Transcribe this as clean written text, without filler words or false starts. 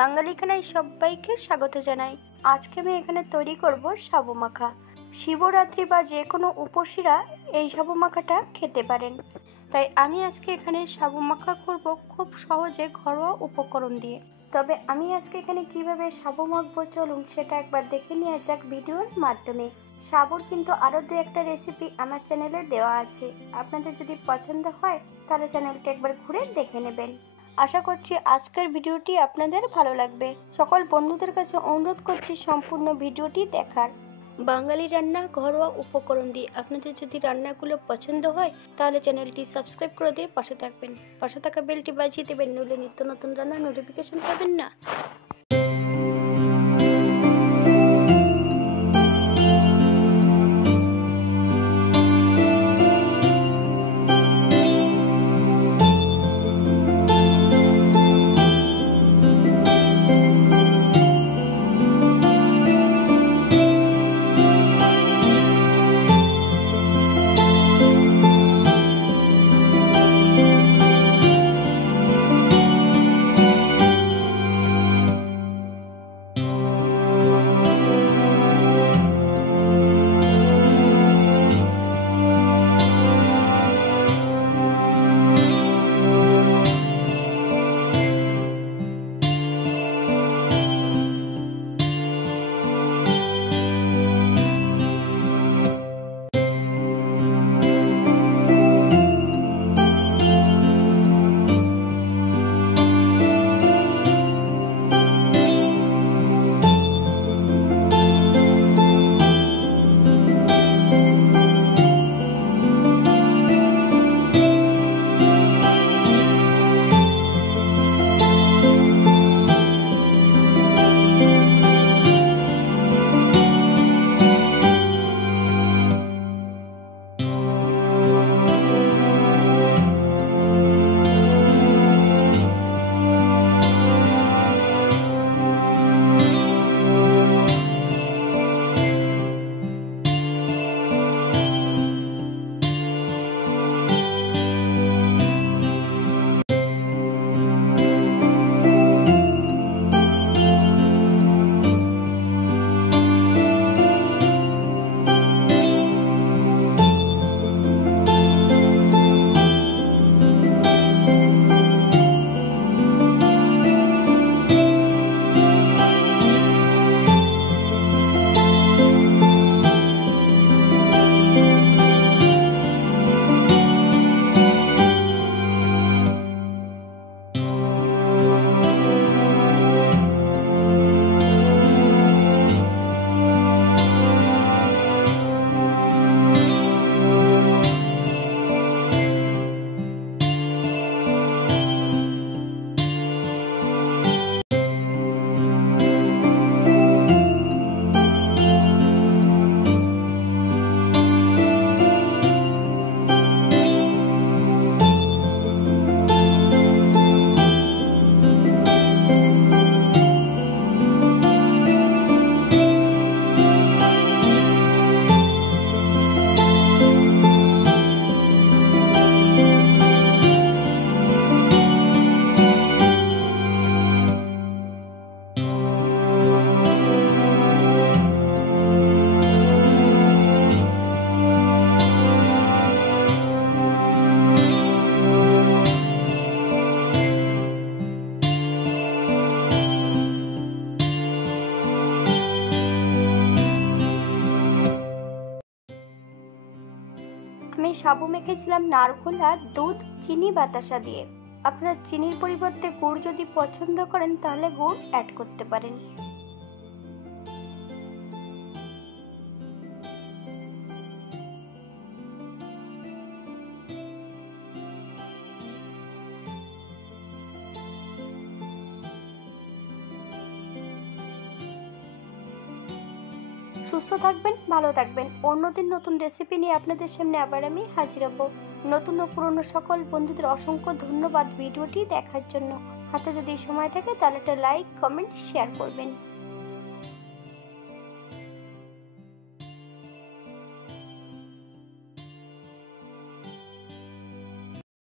বাঙালি খানায় সবাইকে স্বাগত জানাই। আজকে আমি এখানে তৈরি করব সাবু মাখা। শিবরাত্রি বা যে কোনো উপসীরা এই সাবু মাখাটা খেতে পারেন। তাই আমি আজকে এখানে সাবু মাখা করব খুব সহজে ঘরোয়া উপকরণ দিয়ে। তবে আমি আজকে এখানে কিভাবে সাবু মাখবো চলুন সেটা একবার দেখে নেওয়া যাক ভিডিওর মাধ্যমে। সাবুর কিন্তু আরও দু একটা রেসিপি আমার চ্যানেলে দেওয়া আছে, আপনাদের যদি পছন্দ হয় তাহলে চ্যানেলটি একবার ঘুরে দেখে নেবেন। আশা করছি আজকের ভিডিওটি আপনাদের ভালো লাগবে। সকল বন্ধুদের কাছে অনুরোধ করছি সম্পূর্ণ ভিডিওটি দেখার। বাঙালি রান্না ঘরোয়া উপকরণ দিয়ে আপনাদের যদি রান্নাগুলো পছন্দ হয় তাহলে চ্যানেলটি সাবস্ক্রাইব করে দিয়ে পাশে থাকবেন। পাশে থাকা বেলটি বাজিয়ে দেবেন, নইলে নিত্য নতুন রান্নার নোটিফিকেশন পাবেন না। আমি সাবু মেখেছিলাম নারকেল আর দুধ, চিনি, বাতাসা দিয়ে। আপনারা চিনির পরিবর্তে গুড় যদি পছন্দ করেন তাহলে গুড় অ্যাড করতে পারেন। সুস্থ থাকবেন, ভালো থাকবেন। অন্যদিন নতুন রেসিপি নিয়ে আপনাদের সামনে আবার আমি হাজির হব। নতুন ও পুরনো সকল বন্ধুদের অসংখ্য ধন্যবাদ ভিডিওটি দেখার জন্য। হাতে যদি সময় থাকে তাহলে একটা লাইক, কমেন্ট, শেয়ার করবেন।